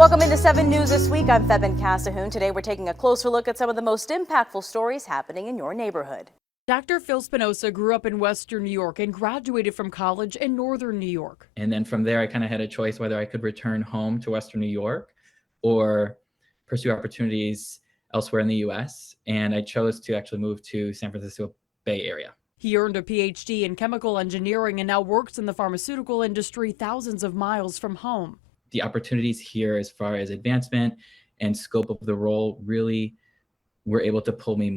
Welcome into 7 News This Week. I'm Febin Casahoon. Today we're taking a closer look at some of the most impactful stories happening in your neighborhood. Dr. Phil Spinoza grew up in Western New York and graduated from college in Northern New York. And then from there, I kind of had a choice whether I could return home to Western New York or pursue opportunities elsewhere in the U.S. And I chose to actually move to San Francisco Bay Area. He earned a PhD in chemical engineering and now works in the pharmaceutical industry thousands of miles from home. The opportunities here as far as advancement and scope of the role really were able to pull me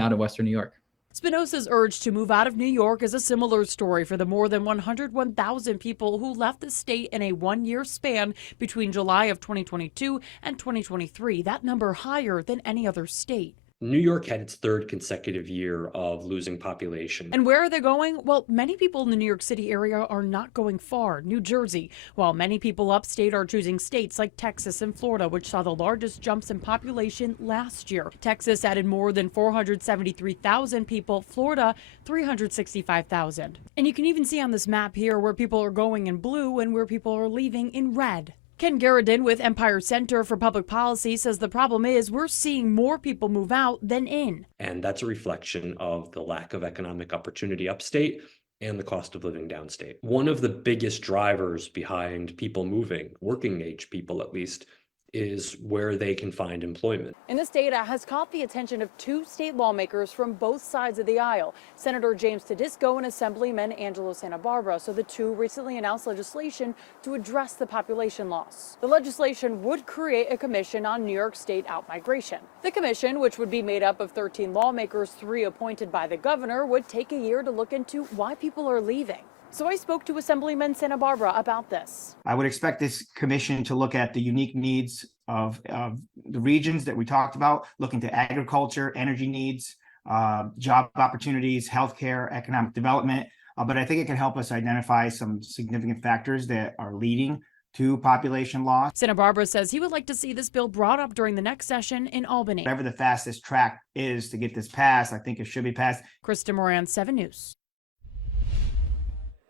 out of Western New York. Spinoza's urge to move out of New York is a similar story for the more than 101,000 people who left the state in a one-year span between July of 2022 and 2023. That number higher than any other state. New York had its third consecutive year of losing population. And where are they going? Well, many people in the New York City area are not going far. New Jersey, while many people upstate are choosing states like Texas and Florida, which saw the largest jumps in population last year. Texas added more than 473,000 people, Florida 365,000. And you can even see on this map here where people are going in blue and where people are leaving in red. Ken Garridin with Empire Center for Public Policy says the problem is we're seeing more people move out than in. And that's a reflection of the lack of economic opportunity upstate and the cost of living downstate. One of the biggest drivers behind people moving, working age people at least, is where they can find employment. And this data has caught the attention of two state lawmakers from both sides of the aisle, Senator James Tedisco and Assemblyman Angelo Santa Barbara. So the two recently announced legislation to address the population loss. The legislation would create a commission on New York State outmigration. The commission, which would be made up of 13 lawmakers, 3 appointed by the governor, would take a year to look into why people are leaving. So I spoke to Assemblyman Santa Barbara about this. I would expect this commission to look at the unique needs of the regions that we talked about, look into agriculture, energy needs, job opportunities, healthcare, economic development. But I think it can help us identify some significant factors that are leading to population loss. Santa Barbara says he would like to see this bill brought up during the next session in Albany. Whatever the fastest track is to get this passed, I think it should be passed. Krista Moran, 7 News.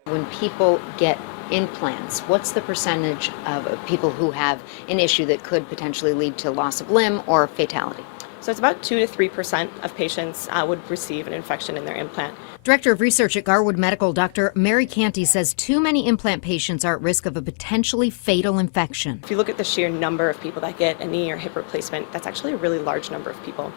When people get implants, what's the percentage of people who have an issue that could potentially lead to loss of limb or fatality? So it's about 2 to 3% of patients would receive an infection in their implant. Director of Research at Garwood Medical, Dr. Mary Canty, says too many implant patients are at risk of a potentially fatal infection. If you look at the sheer number of people that get a knee or hip replacement, that's actually a really large number of people.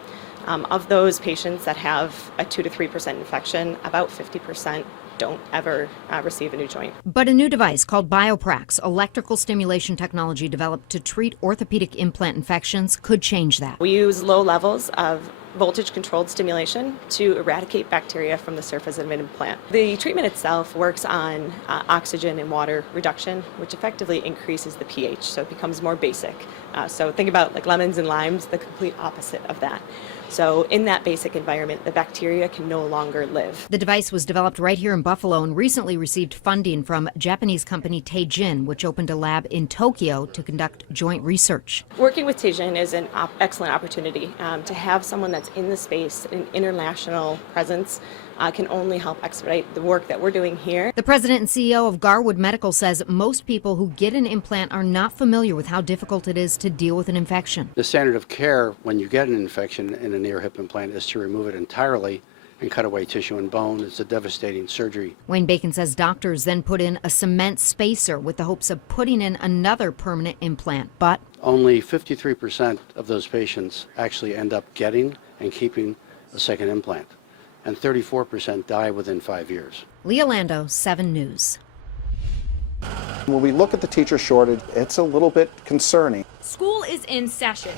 Of those patients that have a 2 to 3% infection, about 50% don't ever receive a new joint. But a new device called BioPrax, electrical stimulation technology developed to treat orthopedic implant infections, could change that. We use low levels of voltage-controlled stimulation to eradicate bacteria from the surface of an implant. The treatment itself works on oxygen and water reduction, which effectively increases the pH, so it becomes more basic. So think about like lemons and limes, the complete opposite of that. So in that basic environment, the bacteria can no longer live. The device was developed right here in Buffalo and recently received funding from Japanese company Teijin, which opened a lab in Tokyo to conduct joint research. Working with Teijin is an excellent opportunity to have someone that's in the space, an international presence, can only help expedite the work that we're doing here. The president and CEO of Garwood Medical says most people who get an implant are not familiar with how difficult it is to deal with an infection. The standard of care when you get an infection in an ear hip implant is to remove it entirely and cut away tissue and bone. It's a devastating surgery. Wayne Bacon says doctors then put in a cement spacer with the hopes of putting in another permanent implant, but only 53% of those patients actually end up getting and keeping a second implant, and 34% die within 5 years. Leah Lando, 7 News. When we look at the teacher shortage, it's a little bit concerning. School is in session,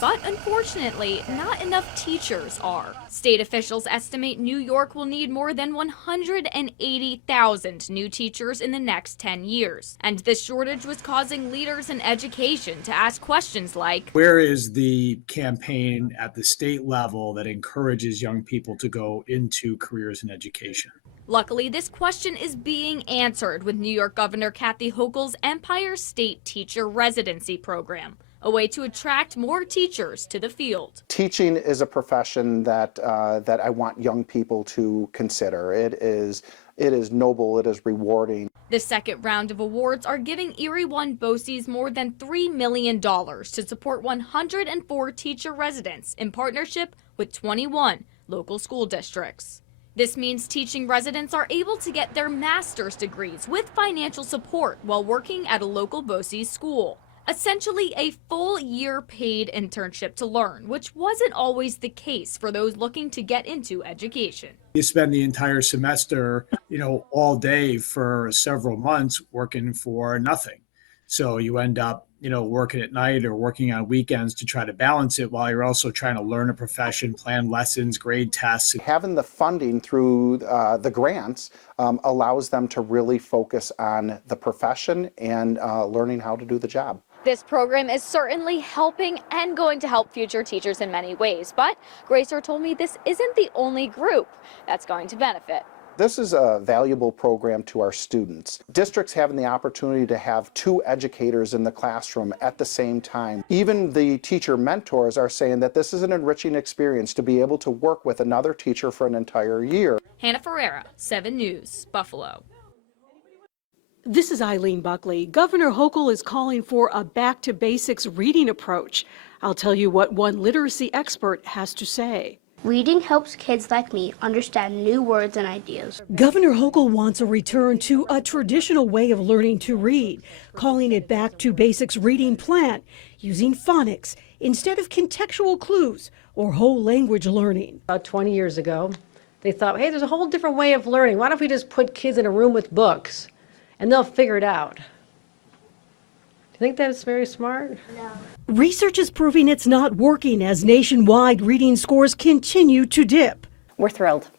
but unfortunately, not enough teachers are. State officials estimate New York will need more than 180,000 new teachers in the next 10 years. And this shortage was causing leaders in education to ask questions like, where is the campaign at the state level that encourages young people to go into careers in education? Luckily, this question is being answered with New York Governor Kathy Hochul's Empire State Teacher Residency Program, a way to attract more teachers to the field. Teaching is a profession that I want young people to consider. It is It is noble, it is rewarding. The second round of awards are giving Erie One BOCES more than $3 million to support 104 teacher residents in partnership with 21 local school districts. This means teaching residents are able to get their master's degrees with financial support while working at a local BOCES school. Essentially a full year paid internship to learn, which wasn't always the case for those looking to get into education. You spend the entire semester, all day for several months working for nothing. So you end up, working at night or working on weekends to try to balance it while you're also trying to learn a profession, plan lessons, grade tests. Having the funding through the grants allows them to really focus on the profession and learning how to do the job. This program is certainly helping and going to help future teachers in many ways, but Gracer told me this isn't the only group that's going to benefit. This is a valuable program to our students. Districts having the opportunity to have 2 educators in the classroom at the same time. Even the teacher mentors are saying that this is an enriching experience to be able to work with another teacher for an entire year. Hannah Ferreira, 7 News, Buffalo. This is Eileen Buckley. Governor Hochul is calling for a back-to-basics reading approach. I'll tell you what one literacy expert has to say. Reading helps kids like me understand new words and ideas. Governor Hochul wants a return to a traditional way of learning to read, calling it Back to Basics Reading Plan, using phonics instead of contextual clues or whole language learning. About 20 years ago, they thought, hey, there's a whole different way of learning. Why don't we just put kids in a room with books and they'll figure it out? Do you think that's very smart? No. Research is proving it's not working as nationwide reading scores continue to dip. We're thrilled.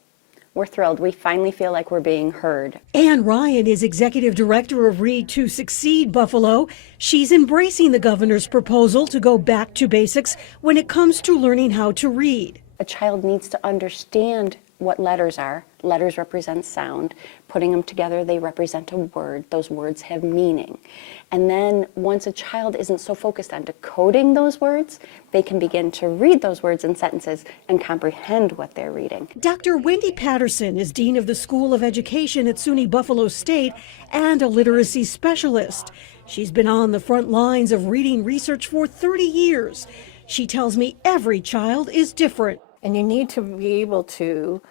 We're thrilled. We finally feel like we're being heard. Ann Ryan is executive director of Read to Succeed Buffalo. She's embracing the governor's proposal to go back to basics when it comes to learning how to read. A child needs to understand what letters are. Letters represent sound. Putting them together, they represent a word. Those words have meaning. And then once a child isn't so focused on decoding those words, they can begin to read those words in sentences and comprehend what they're reading. Dr. Wendy Patterson is Dean of the School of Education at SUNY Buffalo State and a literacy specialist. She's been on the front lines of reading research for 30 years. She tells me every child is different. And you need to be able to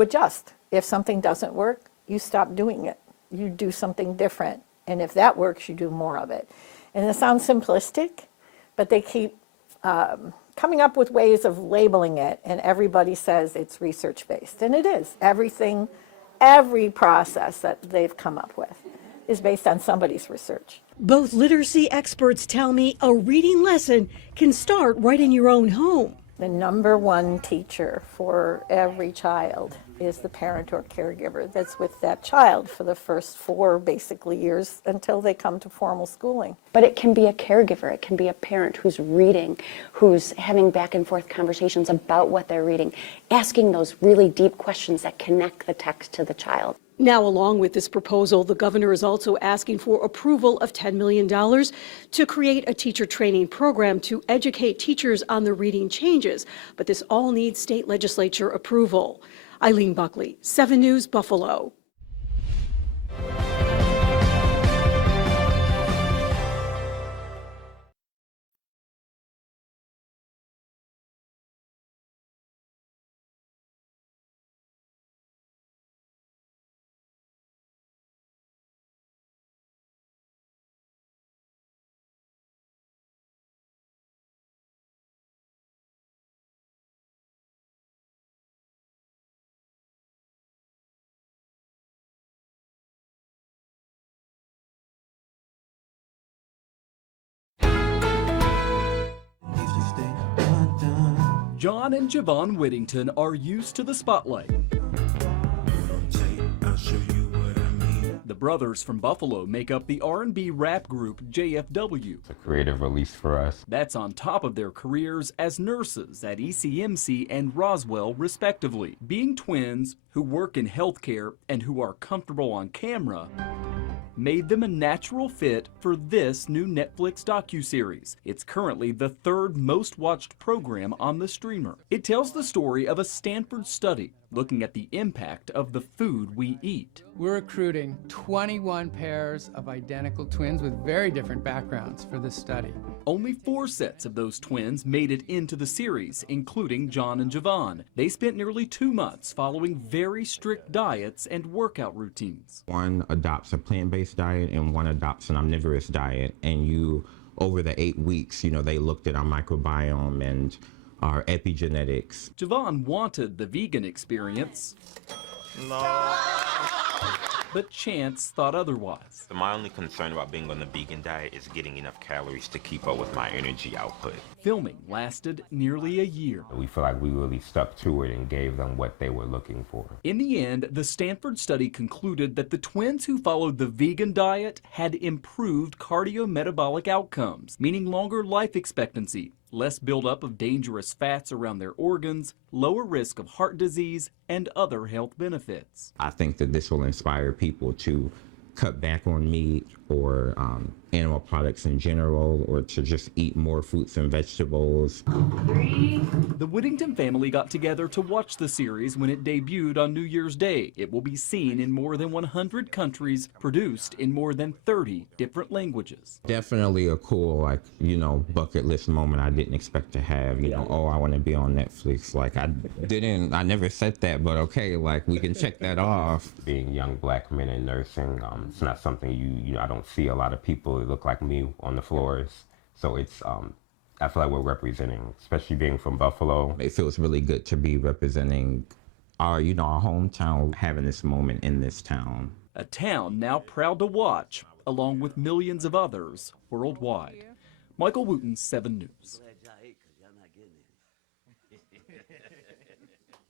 adjust. If something doesn't work, you stop doing it. You do something different. And if that works, you do more of it. And it sounds simplistic, but they keep coming up with ways of labeling it, and everybody says it's research-based. And it is. Every process that they've come up with is based on somebody's research. Both literacy experts tell me a reading lesson can start right in your own home. The number one teacher for every child is the parent or caregiver that's with that child for the first 4 basically years until they come to formal schooling. But it can be a caregiver, it can be a parent who's reading, who's having back and forth conversations about what they're reading, asking those really deep questions that connect the text to the child. Now, along with this proposal, the governor is also asking for approval of $10 million to create a teacher training program to educate teachers on the reading changes. But this all needs state legislature approval. Eileen Buckley, 7 News, Buffalo. John and Javon Whittington are used to the spotlight. The brothers from Buffalo make up the R&B rap group JFW. It's a creative release for us. That's on top of their careers as nurses at ECMC and Roswell, respectively. Being twins who work in healthcare and who are comfortable on camera made them a natural fit for this new Netflix docuseries. It's currently the 3rd most watched program on the streamer. It tells the story of a Stanford study looking at the impact of the food we eat. We're recruiting 21 pairs of identical twins with very different backgrounds for this study. Only 4 sets of those twins made it into the series, including John and Javon. They spent nearly 2 months following very strict diets and workout routines. One adopts a plant-based diet and one adopts an omnivorous diet, and over the 8 weeks, they looked at our microbiome and our epigenetics. Javon wanted the vegan experience, but Chance thought otherwise. My only concern about being on the vegan diet is getting enough calories to keep up with my energy output. Filming lasted nearly a year. We feel like we really stuck to it and gave them what they were looking for. In the end, the Stanford study concluded that the twins who followed the vegan diet had improved cardiometabolic outcomes, meaning longer life expectancy, less buildup of dangerous fats around their organs, lower risk of heart disease, and other health benefits. I think that this will inspire people to cut back on meat or animal products in general, or to just eat more fruits and vegetables. The Whittington family got together to watch the series when it debuted on New Year's Day. It will be seen in more than 100 countries, produced in more than 30 different languages. Definitely a cool, bucket list moment I didn't expect to have. Oh, I want to be on Netflix. I never said that, but okay, we can check that off. Being young black men in nursing, it's not something I don't see a lot of people that look like me on the floors. So it's, I feel like we're representing, especially being from Buffalo. It feels really good to be representing our hometown, having this moment in this town. A town now proud to watch, along with millions of others worldwide. Michael Wooten, 7 News.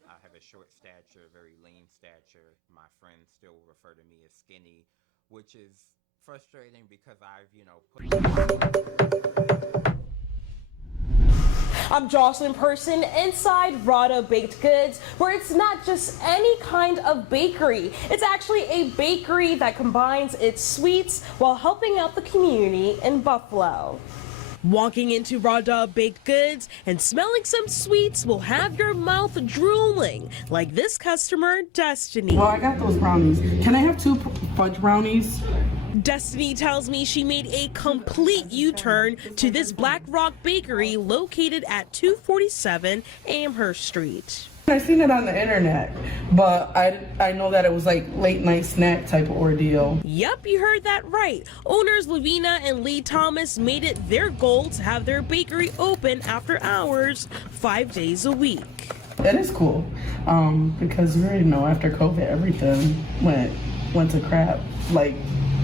I have a short stature, very lean stature. My friends still refer to me as skinny, which is frustrating because I'm Jocelyn Person inside Rada Baked Goods, where it's not just any kind of bakery. It's actually a bakery that combines its sweets while helping out the community in Buffalo. Walking into Rada Baked Goods and smelling some sweets will have your mouth drooling, like this customer, Destiny. Well, I got those brownies. Can I have 2 fudge brownies? Destiny tells me she made a complete U-turn to this Black Rock Bakery located at 247 Amherst Street. I seen it on the internet, but I know that it was like late night snack type of ordeal. Yep, you heard that right. Owners Lavina and Lee Thomas made it their goal to have their bakery open after hours, 5 days a week. That is cool, because we already know after COVID everything went to crap.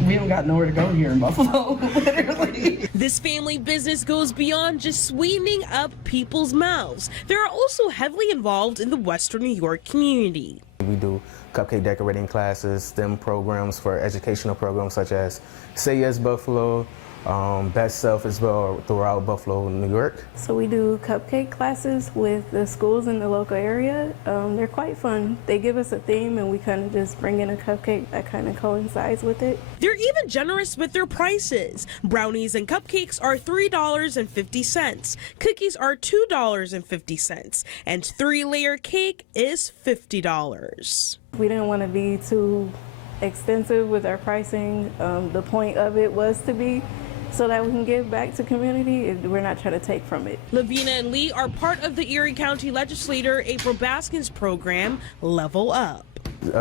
We don't got nowhere to go here in Buffalo, literally. This family business goes beyond just sweetening up people's mouths. They're also heavily involved in the Western New York community. We do cupcake decorating classes, STEM programs for educational programs such as Say Yes Buffalo, Best Self as well throughout Buffalo, New York. So we do cupcake classes with the schools in the local area. They're quite fun. They give us a theme and we kind of just bring in a cupcake that kind of coincides with it. They're even generous with their prices. Brownies and cupcakes are $3.50. Cookies are $2.50. And 3-layer cake is $50. We didn't want to be too extensive with our pricing. The point of it was to be so that we can give back to community. We're not trying to take from it. Lavina and Lee are part of the Erie County Legislator April Baskin's program, Level Up.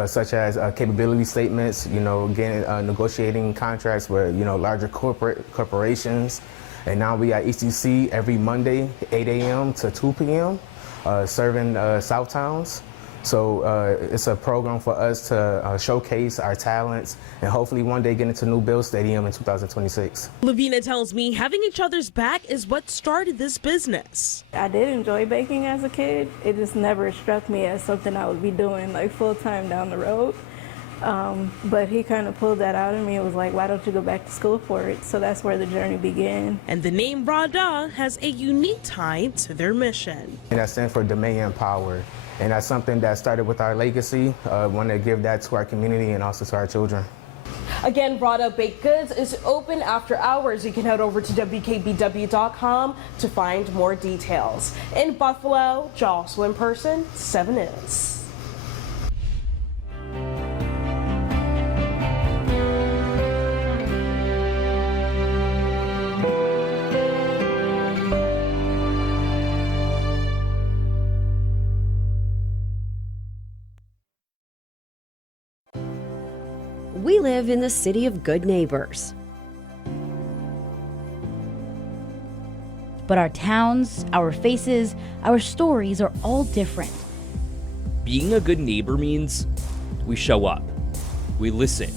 Such as capability statements, again, negotiating contracts with, larger corporations. And now we at ECC every Monday, 8 a.m. to 2 p.m., serving South Towns. So it's a program for us to showcase our talents and hopefully one day get into New Bill Stadium in 2026. Lavina tells me having each other's back is what started this business. I did enjoy baking as a kid. It just never struck me as something I would be doing full time down the road. But he kind of pulled that out of me. It was like, why don't you go back to school for it? So that's where the journey began. And the name Rada has a unique tie to their mission. And that stands for Domain Power. And that's something that started with our legacy. Want to give that to our community and also to our children. Again, Rada Baked Goods is open after hours. You can head over to WKBW.com to find more details. In Buffalo, Jocelyn Person, 7 News. We live in the city of good neighbors. But our towns, our faces, our stories are all different. Being a good neighbor means we show up, we listen,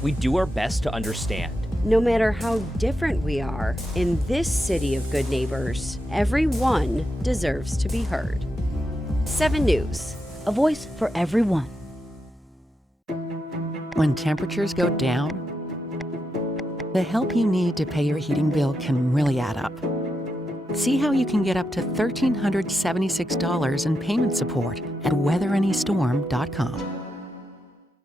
we do our best to understand. No matter how different we are, in this city of good neighbors, everyone deserves to be heard. 7 News. A voice for everyone. When temperatures go down, the help you need to pay your heating bill can really add up. See how you can get up to $1,376 in payment support at weatheranystorm.com.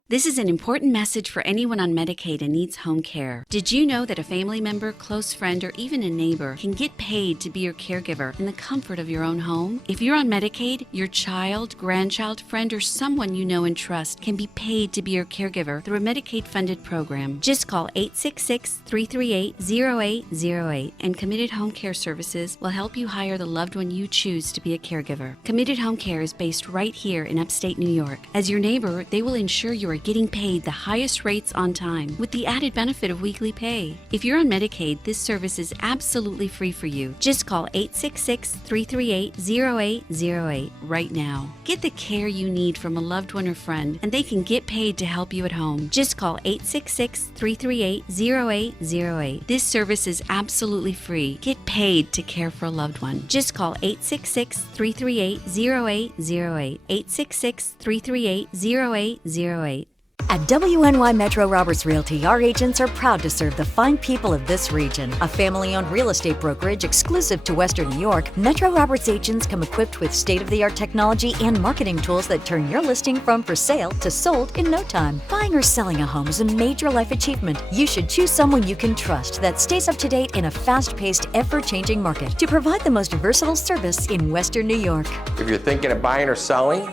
This is an important message for anyone on Medicaid and needs home care. Did you know that a family member, close friend, or even a neighbor can get paid to be your caregiver in the comfort of your own home? If you're on Medicaid, your child, grandchild, friend, or someone you know and trust can be paid to be your caregiver through a Medicaid-funded program. Just call 866-338-0808 and Committed Home Care Services will help you hire the loved one you choose to be a caregiver. Committed Home Care is based right here in upstate New York. As your neighbor, they will ensure you are getting paid the highest rates on time with the added benefit of weekly pay. If you're on Medicaid, this service is absolutely free for you. Just call 866-338-0808 right now. Get the care you need from a loved one or friend, and they can get paid to help you at home. Just call 866-338-0808. This service is absolutely free. Get paid to care for a loved one. Just call 866-338-0808. 866-338-0808. At WNY Metro Roberts Realty, our agents are proud to serve the fine people of this region. A family-owned real estate brokerage exclusive to Western New York, Metro Roberts agents come equipped with state-of-the-art technology and marketing tools that turn your listing from for sale to sold in no time. Buying or selling a home is a major life achievement. You should choose someone you can trust that stays up to date in a fast-paced, ever-changing market to provide the most versatile service in Western New York. If you're thinking of buying or selling,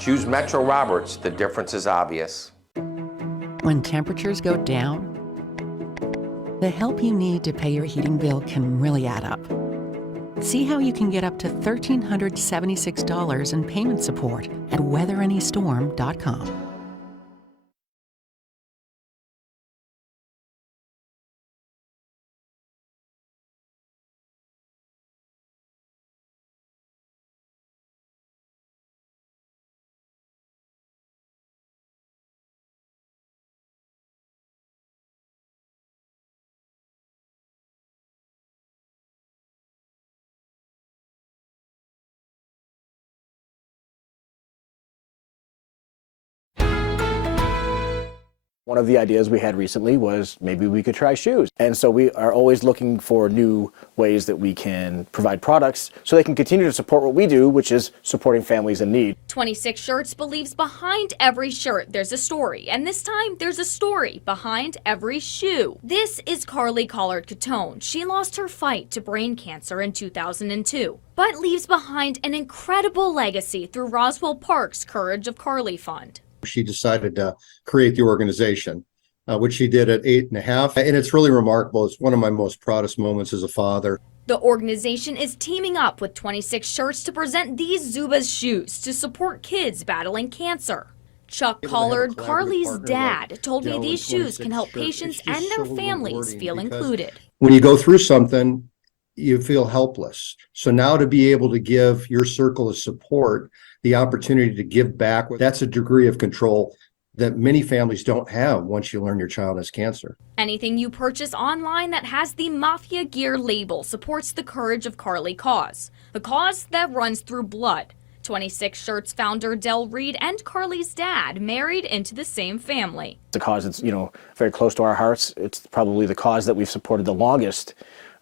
choose Metro Roberts. The difference is obvious. When temperatures go down, the help you need to pay your heating bill can really add up. See how you can get up to $1,376 in payment support at weatheranystorm.com. One of the ideas we had recently was maybe we could try shoes. And so we are always looking for new ways that we can provide products so they can continue to support what we do, which is supporting families in need. 26 Shirts believes behind every shirt there's a story, and this time there's a story behind every shoe. This is Carly Collard-Catone. She lost her fight to brain cancer in 2002, but leaves behind an incredible legacy through Roswell Park's Courage of Carly Fund. She decided to create the organization, which she did at 8.5. And it's really remarkable. It's one of my most proudest moments as a father. The organization is teaming up with 26 Shirts to present these Zubaz shoes to support kids battling cancer. Chuck Collard, Carly's dad, told me these shoes can help patients and their families feel included. When you go through something, you feel helpless. So now to be able to give your circle of support the opportunity to give back, that's a degree of control that many families don't have once you learn your child has cancer. Anything you purchase online that has the Mafia Gear label supports the Courage of Carly cause, the cause that runs through blood. 26 Shirts founder Del Reed and Carly's dad married into the same family. It's a cause that's, very close to our hearts. It's probably the cause that we've supported the longest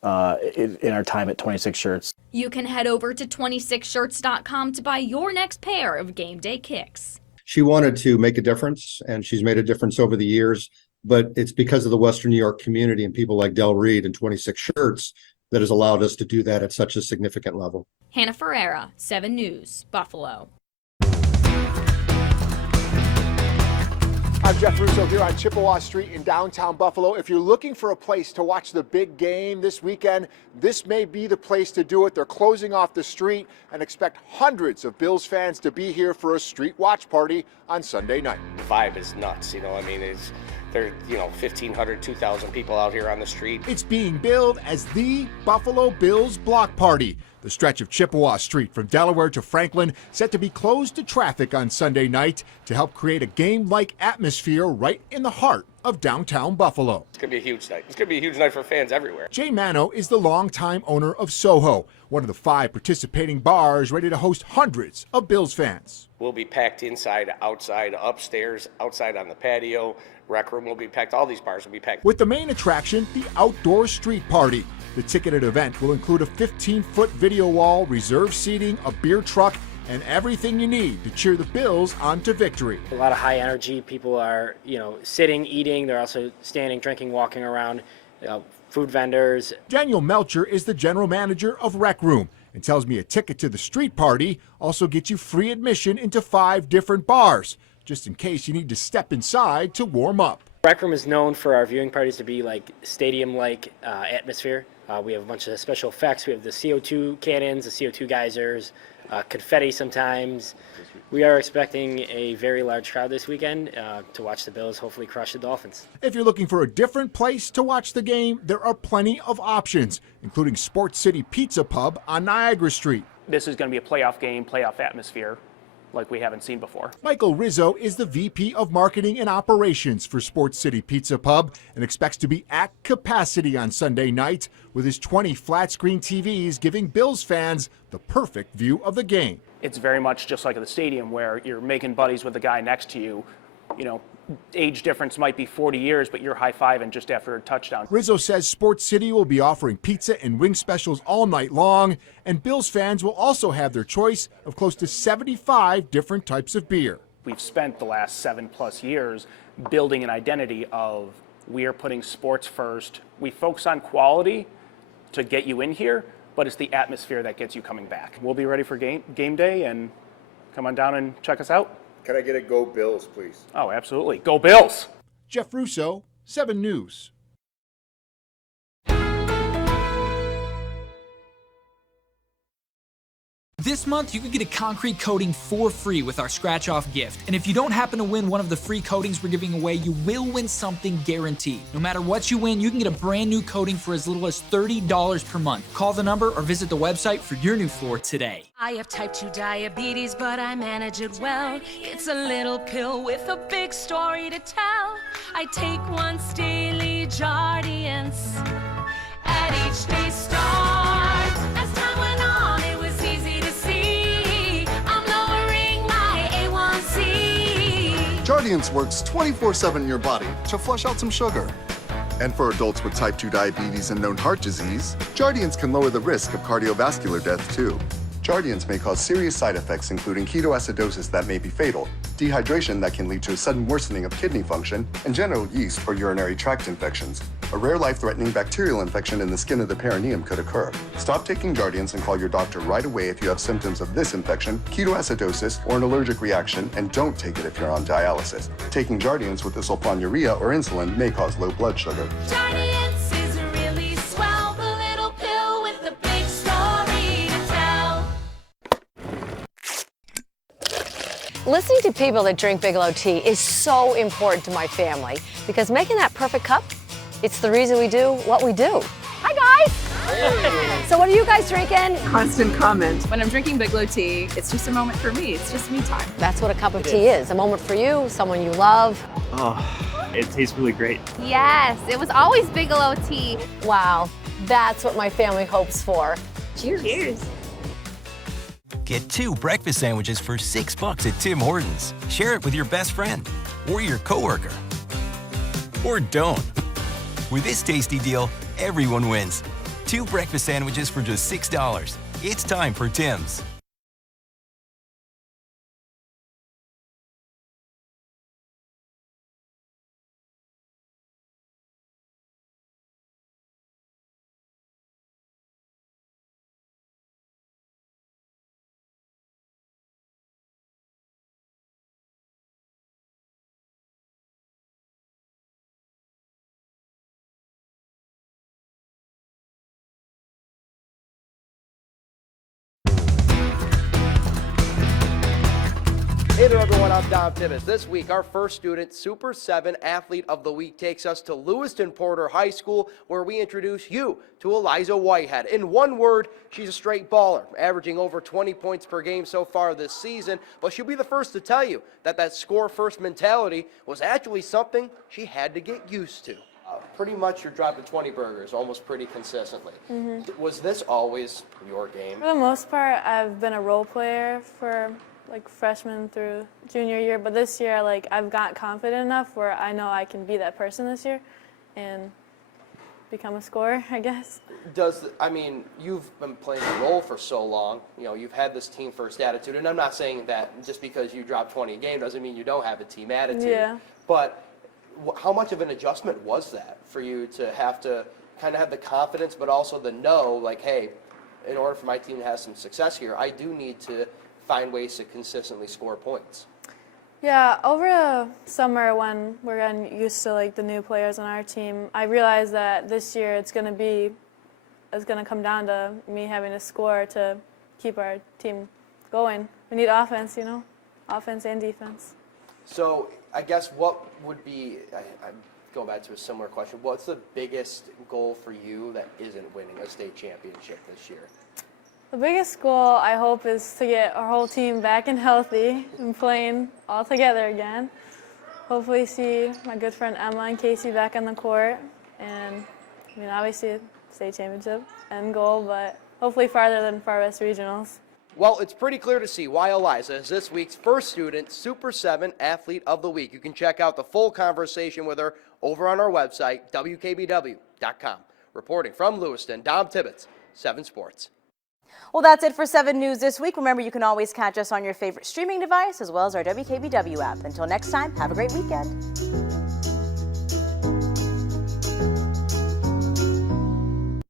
in our time at 26 Shirts. You can head over to 26shirts.com to buy your next pair of game day kicks. She wanted to make a difference, and she's made a difference over the years, but it's because of the Western New York community and people like Del Reed and 26 Shirts that has allowed us to do that at such a significant level. Hannah Ferreira, 7 News, Buffalo. I'm Jeff Russo here on Chippewa Street in downtown Buffalo. If you're looking for a place to watch the big game this weekend, this may be the place to do it. They're closing off the street and expect hundreds of Bills fans to be here for a street watch party on Sunday night. The vibe is nuts, you know, I mean, there 1,500, 2,000 people out here on the street. It's being billed as the Buffalo Bills Block Party. The stretch of Chippewa Street from Delaware to Franklin set to be closed to traffic on Sunday night to help create a game-like atmosphere right in the heart of downtown Buffalo. It's going to be a huge night. It's going to be a huge night for fans everywhere. Jay Mano is the longtime owner of Soho, one of the 5 participating bars ready to host hundreds of Bills fans. We'll be packed inside, outside, upstairs, outside on the patio. Rec room will be packed. All these bars will be packed. With the main attraction, the outdoor street party. The ticketed event will include a 15-foot video wall, reserved seating, a beer truck, and everything you need to cheer the Bills on to victory. A lot of high energy. People are, sitting, eating. They're also standing, drinking, walking around. Food vendors. Daniel Melcher is the general manager of Rec Room and tells me a ticket to the street party also gets you free admission into 5 different bars, just in case you need to step inside to warm up. Rec Room is known for our viewing parties to be like stadium-like atmosphere. We have a bunch of special effects. We have the CO2 cannons, the CO2 geysers, confetti sometimes. We are expecting a very large crowd this weekend to watch the Bills hopefully crush the Dolphins. If you're looking for a different place to watch the game, there are plenty of options, including Sports City Pizza Pub on Niagara Street. This is going to be a playoff game, playoff atmosphere like we haven't seen before. Michael Rizzo is the VP of Marketing and Operations for Sports City Pizza Pub and expects to be at capacity on Sunday night with his 20 flat-screen TVs giving Bills fans the perfect view of the game. It's very much just like at the stadium where you're making buddies with the guy next to you. Age difference might be 40 years, but you're high-fiving just after a touchdown. Rizzo says Sports City will be offering pizza and wing specials all night long, and Bills fans will also have their choice of close to 75 different types of beer. We've spent the last 7+ years building an identity of we are putting sports first. We focus on quality to get you in here, but it's the atmosphere that gets you coming back. We'll be ready for game day, and come on down and check us out. Can I get a Go Bills, please? Oh, absolutely. Go Bills! Jeff Russo, 7 News. This month, you can get a concrete coating for free with our scratch-off gift. And if you don't happen to win one of the free coatings we're giving away, you will win something guaranteed. No matter what you win, you can get a brand new coating for as little as $30 per month. Call the number or visit the website for your new floor today. I have type 2 diabetes, but I manage it well. It's a little pill with a big story to tell. I take once daily Jardiance at each day start. As time went on, it was easy to see. I'm lowering my A1C. Jardiance works 24/7 in your body to flush out some sugar. And for adults with type 2 diabetes and known heart disease, Jardiance can lower the risk of cardiovascular death too. Jardiance may cause serious side effects including ketoacidosis that may be fatal, dehydration that can lead to a sudden worsening of kidney function, and genital yeast or urinary tract infections. A rare life-threatening bacterial infection in the skin of the perineum could occur. Stop taking Jardiance and call your doctor right away if you have symptoms of this infection, ketoacidosis, or an allergic reaction, and don't take it if you're on dialysis. Taking Jardiance with the sulfonylurea or insulin may cause low blood sugar. Jardiance is really swell, the little pill with the big story to tell. Listening to people that drink Bigelow tea is so important to my family because making that perfect cup, it's the reason we do what we do. Hi, guys. Hey. So what are you guys drinking? Constant comment. When I'm drinking Bigelow tea, it's just a moment for me. It's just me time. That's what a cup of tea is. A moment for you, someone you love. Oh, it tastes really great. Yes, it was always Bigelow tea. Wow, that's what my family hopes for. Cheers. Cheers. Get 2 breakfast sandwiches for $6 at Tim Hortons. Share it with your best friend or your coworker. Or don't. With this tasty deal, everyone wins. 2 breakfast sandwiches for just $6. It's time for Tim's. Hey there everyone, I'm Dom Tibbetts. This week, our first student, Super 7 Athlete of the Week, takes us to Lewiston Porter High School, where we introduce you to Eliza Whitehead. In one word, she's a straight baller, averaging over 20 points per game so far this season, but she'll be the first to tell you that score-first mentality was actually something she had to get used to. Pretty much you're dropping 20 burgers almost pretty consistently. Was this always your game? For the most part, I've been a role player for like freshman through junior year, but this year I've got confident enough where I know I can be that person this year and become a scorer, I guess. You've been playing a role for so long, you've had this team first attitude, and I'm not saying that just because you drop 20 a game doesn't mean you don't have a team attitude. Yeah. But how much of an adjustment was that for you to have to kind of have the confidence, but also the know, hey, in order for my team to have some success here, I do need to find ways to consistently score points? Yeah, over the summer when we're getting used to the new players on our team, I realized that this year it's gonna come down to me having to score to keep our team going. We need offense, offense and defense. So I guess what would be, I'm going back to a similar question, what's the biggest goal for you that isn't winning a state championship this year? The biggest goal, I hope, is to get our whole team back and healthy and playing all together again. Hopefully see my good friend Emma and Casey back on the court. And, obviously, state championship end goal, but hopefully farther than Far West Regionals. Well, it's pretty clear to see why Eliza is this week's first student Super 7 Athlete of the Week. You can check out the full conversation with her over on our website, WKBW.com. Reporting from Lewiston, Dom Tibbetts, 7 Sports. Well, that's it for 7 News this week. Remember, you can always catch us on your favorite streaming device as well as our WKBW app. Until next time, have a great weekend.